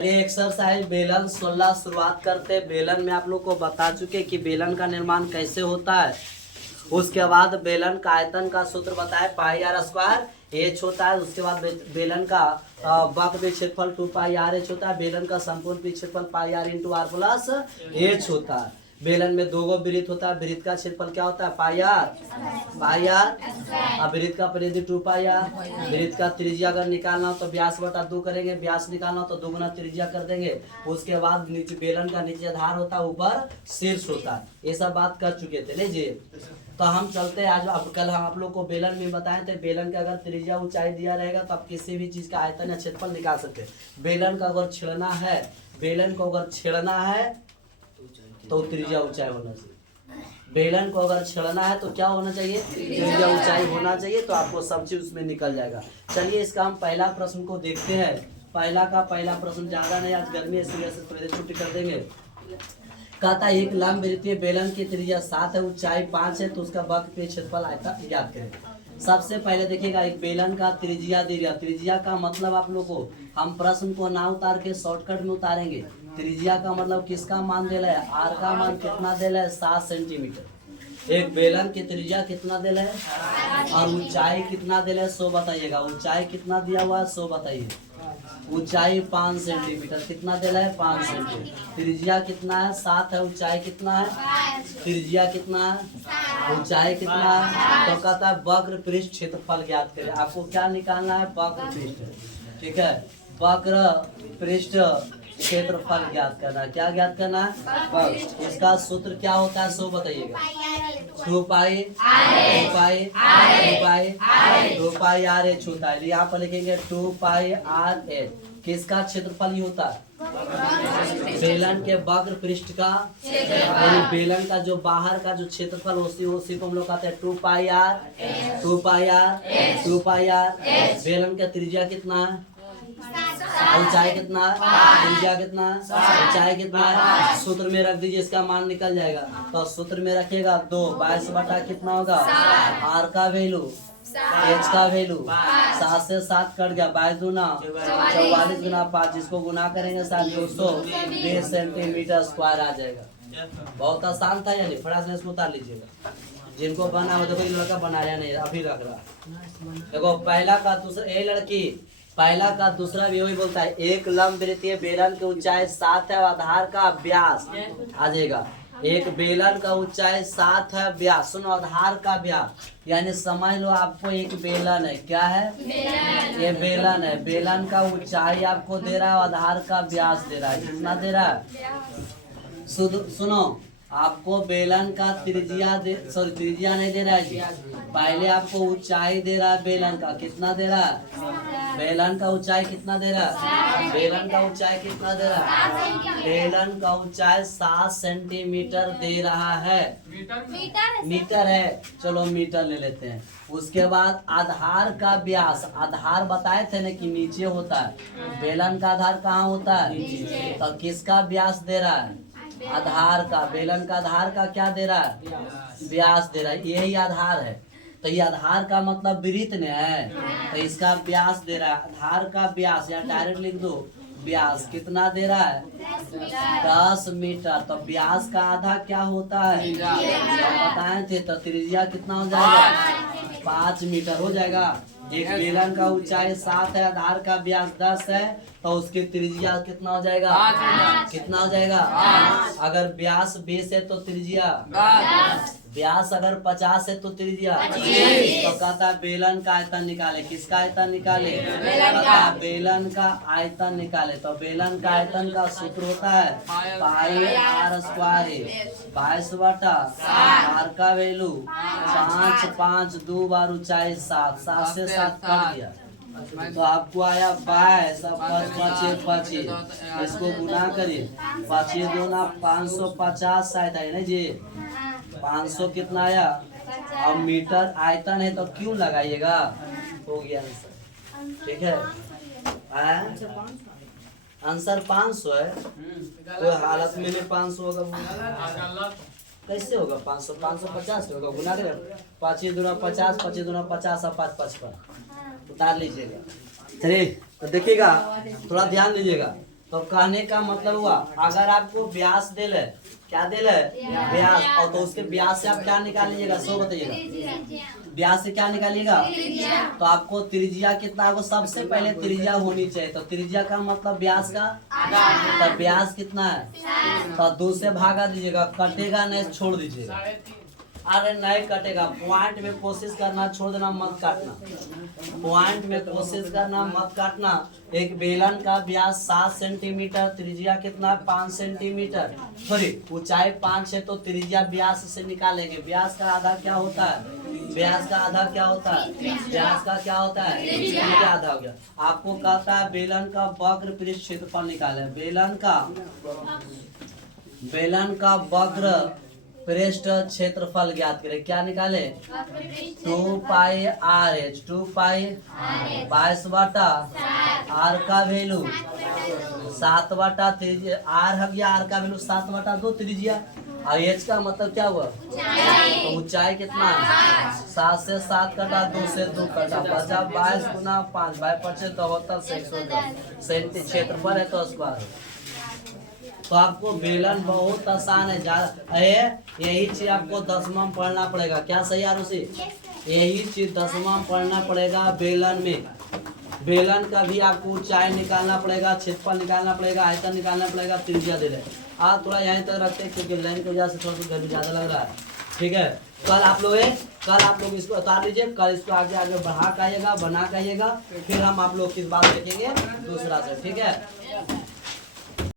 Exercise बेलन 16 शुरुआत करते। बेलन में आप लोग को बता चुके कि बेलन का निर्माण कैसे होता है। उसके बाद बेलन का आयतन का सूत्र बताए पाई आर स्क्वायर एच होता है। उसके बाद बेलन का वक्र क्षेत्रफल 2 पाई आर एच होता है। बेलन का संपूर्ण क्षेत्रफल pi R into R plus H होता है। बेलन में दो गो वृत्त होता है। वृत्त का क्षेत्रफल क्या होता है? पाई आर। अब वृत्त का परिधि 2 पाई आर। वृत्त का त्रिज्या अगर निकालना हो तो व्यास बटा 2 करेंगे। व्यास निकालना हो तो 2 गुना त्रिज्या कर देंगे। उसके बाद नीचे बेलन का नीचे आधार होता है, ऊपर शीर्ष होता है। ये सब बात कर चुके थे लीजिए। तो हम चलते आज। अब कल हम आप लोग को बेलन में बताए थे बेलन का अगर त्रिज्या ऊंचाई दिया रहेगा तो आप किसी भी चीज का आयतन या क्षेत्रफल निकाल सकते हैं। बेलन का अगर छेड़ना है, बेलन को अगर छेड़ना है तो त्रिज्या ऊंचाई होना चाहिए। बेलन को अगर छेड़ना है तो क्या होना चाहिए? त्रिज्या ऊंचाई होना चाहिए। तो आपको सब चीज उसमें निकल जाएगा। चलिए इसका हम पहला प्रश्न को देखते हैं। पहला प्रश्न ज्यादा नहीं, आज गर्मी है इसलिए थोड़ी देर छुट्टी कर देंगे। कहता है एक लंब वृत्तीय बेलन की त्रिज्या 7 है, ऊंचाई 5 है, तो उसका वक्र पे क्षेत्रफल आयतन ज्ञात करें। सबसे पहले देखिएगा एक बेलन का त्रिज्या दे दिया। त्रिज्या का मतलब आप लोग को हम प्रश्न को ना उतार के शॉर्टकट में उतारेंगे। त्रिज्या का मतलब किसका मान दे रहा है? आर का मान कितना दे रहा है? 7 सेंटीमीटर। एक बेलन की त्रिज्या कितना दे रहा है और ऊंचाई कितना दे रहा है 100 बताइएगा। ऊंचाई कितना दिया हुआ है 100 बताइए। ऊंचाई 5 सेंटीमीटर। कितना दे रहा है? 5 सेंटीमीटर। त्रिज्या कितना है? 7 है। ऊंचाई कितना है? त्रिज्या कितना है? ऊंचाई कितना है? तो कहता है वक्र पृष्ठ क्षेत्रफल ज्ञात करें। आपको क्या निकालना है? वक्र पृष्ठ। ठीक है, वक्र पृष्ठ क्षेत्रफल ज्ञात करना। क्या ज्ञात करना है? वक्र। इसका सूत्र क्या होता है 100 बताइएगा। 2 पाई आर एच होता है। यहाँ पर लिखेंगे 2 पाई आर एच। किसका क्षेत्रफल ही होता है? बेलन के वक्र पृष्ठ का, यानी बेलन का जो बाहर का जो क्षेत्रफल उसी को हम लोग कहते हैं 2 पाई आर। बेलन का त्रिज्या कितना है? ऊंचाई कितना है? त्रिज्या कितना है? ऊंचाई कितना है? सूत्र में रख दीजिए, इसका मान निकल जाएगा। तो सूत्र में रखिएगा 2 22 बटा कितना होगा? आर का वैल्यू, एच का वैल्यू 7 से 7 कट गया। 22 दूना 44 गुना 5, जिसको गुना करेंगे 220 सेंटीमीटर स्क्वायर आ जाएगा। बहुत आसान था, यानी फटाक से इसको उतार लीजिएगा। जिनको बना हो देखो, लड़का बना रहा नहीं, अभी रख रहा। देखो पहला का दूसरा, ये लड़की पहला का दूसरा भी वही बोलता है। एक लंब वृत्तीय बेलन की ऊंचाई 7 है, आधार का व्यास आ जाएगा। एक बेलन का ऊंचाई 7 है, व्यास सुनो आधार का व्यास, यानी समझ लो आपको एक बेलन है। क्या है? ये बेलन है। बेलन का ऊंचाई आपको दे रहा है, आधार का व्यास दे रहा है। कितना दे रहा है? सुनो, आपको बेलन का त्रिज्या त्रिज्या नहीं दे रहा है जी। पहले आपको ऊंचाई दे रहा है बेलन का। कितना दे रहा है? बेलन का ऊंचाई कितना दे रहा है? बेलन का ऊंचाई कितना दे रहा है? बेलन का ऊंचाई 7 सेंटीमीटर दे रहा है। मीटर है, चलो मीटर ले लेते हैं। उसके बाद आधार का व्यास, आधार बताए थे ना कि नीचे होता है। बेलन का आधार कहाँ होता है? तो किसका व्यास दे रहा है? आधार का। बेलन का आधार का क्या दे रहा है? व्यास दे रहा है। यही आधार है। तो ये आधार का मतलब वृत्त ने है, तो इसका व्यास दे रहा है। आधार का व्यास या डायरेक्ट लिख दो, व्यास कितना दे रहा है? 10 मीटर। तो व्यास का आधा क्या होता है? बताए थे। तो त्रिज्या कितना हो जाएगा? 5 मीटर हो जाएगा। एक बेलन का ऊंचाई 7 है, आधार का व्यास 10 है, तो उसकी त्रिज्या कितना हो जाएगा? कितना हो जाएगा? अगर व्यास 20 है तो त्रिज्या, व्यास अगर 50 है तो त्रिज्या। तो कहता है बेलन का आयतन निकाले। किसका आयतन निकाले? बेलन का आयतन निकाले। तो बेलन का आयतन का सूत्र होता है पाई आर स्क्वायर 22 बटा आर का वैल्यू 5 2 बार ऊंचाई 7 से 7 कट गया। तो आपको आया 22 25 इसको गुना करिए। 5 दूना 550 शायद है ना जी। 500 कितना आया? अब मीटर आयतन है तो क्यों लगाइएगा? हो गया आंसर। ठीक है, आंसर 500 है। कोई हालत में नहीं 500 होगा। कैसे होगा? 500 550 होगा। गुना करें 5 दूना 50 25 दूना 50 और 5 55 उतार लीजिएगा। चलिए तो देखिएगा, थोड़ा ध्यान दीजिएगा। तो कहने का मतलब हुआ अगर आपको व्यास दिल है, क्या दिल है व्यास, और तो उसके व्यास से आप क्या निकाल लीजिएगा, सो बताइएगा व्यास से क्या निकालिएगा। तो आपको त्रिज्या कितना, आपको सबसे पहले त्रिज्या होनी चाहिए। तो त्रिज्या का मतलब व्यास का, तो व्यास कितना है, तो 2 से भागा दीजिएगा, कटेगा नहीं छोड़ दीजिएगा। अरे नहीं कटेगा, पॉइंट में कोशिश करना, छोड़ देना मत काटना, पॉइंट में कोशिश करना मत काटना। एक बेलन का व्यास 7 सेंटीमीटर, त्रिज्या कितना 5 सेंटीमीटर, सॉरी ऊंचाई 5 है, तो त्रिज्या व्यास से निकालेंगे। व्यास का आधा क्या होता है, व्यास का आधा क्या होता है, व्यास का क्या होता है त्रिज्या आधा हो गया। आपको कहता है बेलन का वक्र पृष्ठ क्षेत्रफल निकाले, बेलन का वक्र पृष्ठ क्षेत्रफल ज्ञात करें। क्या निकाले, 2 पाई आर एच, 2 पाई 22 बटा आर का वैल्यू 7 बटा त्रिज्या, आर हो गया, आर का वैल्यू 7 बटा 2 त्रिज्या, और एच का मतलब क्या हुआ, तो ऊंचाई कितना 7 से 7 कटा, 2 से 2 कटा, बचा 22 गुना 5, 5 72 से 110 क्षेत्रफल है तो स्क्वायर। तो आपको बेलन बहुत आसान है, यही चीज आपको 10वां में पढ़ना पड़ेगा। क्या सही है उसी, यही चीज 10वां में पढ़ना पड़ेगा। बेलन में, बेलन का भी आपको ऊंचाई निकालना पड़ेगा, क्षेत्रफल निकालना पड़ेगा, आयतन निकालना पड़ेगा, त्रिज्या दे रहे। आप थोड़ा यहीं तक रखते हैं क्योंकि लाइन की वजह से थोड़ा सा गर्मी ज्यादा लग रहा है, ठीक है। कल आप लोग इसको उतार लीजिए, कल इसको आगे बढ़ा के आइएगा, बना के आइएगा, फिर हम आप लोग किस बात देखेंगे दूसरा से, ठीक है।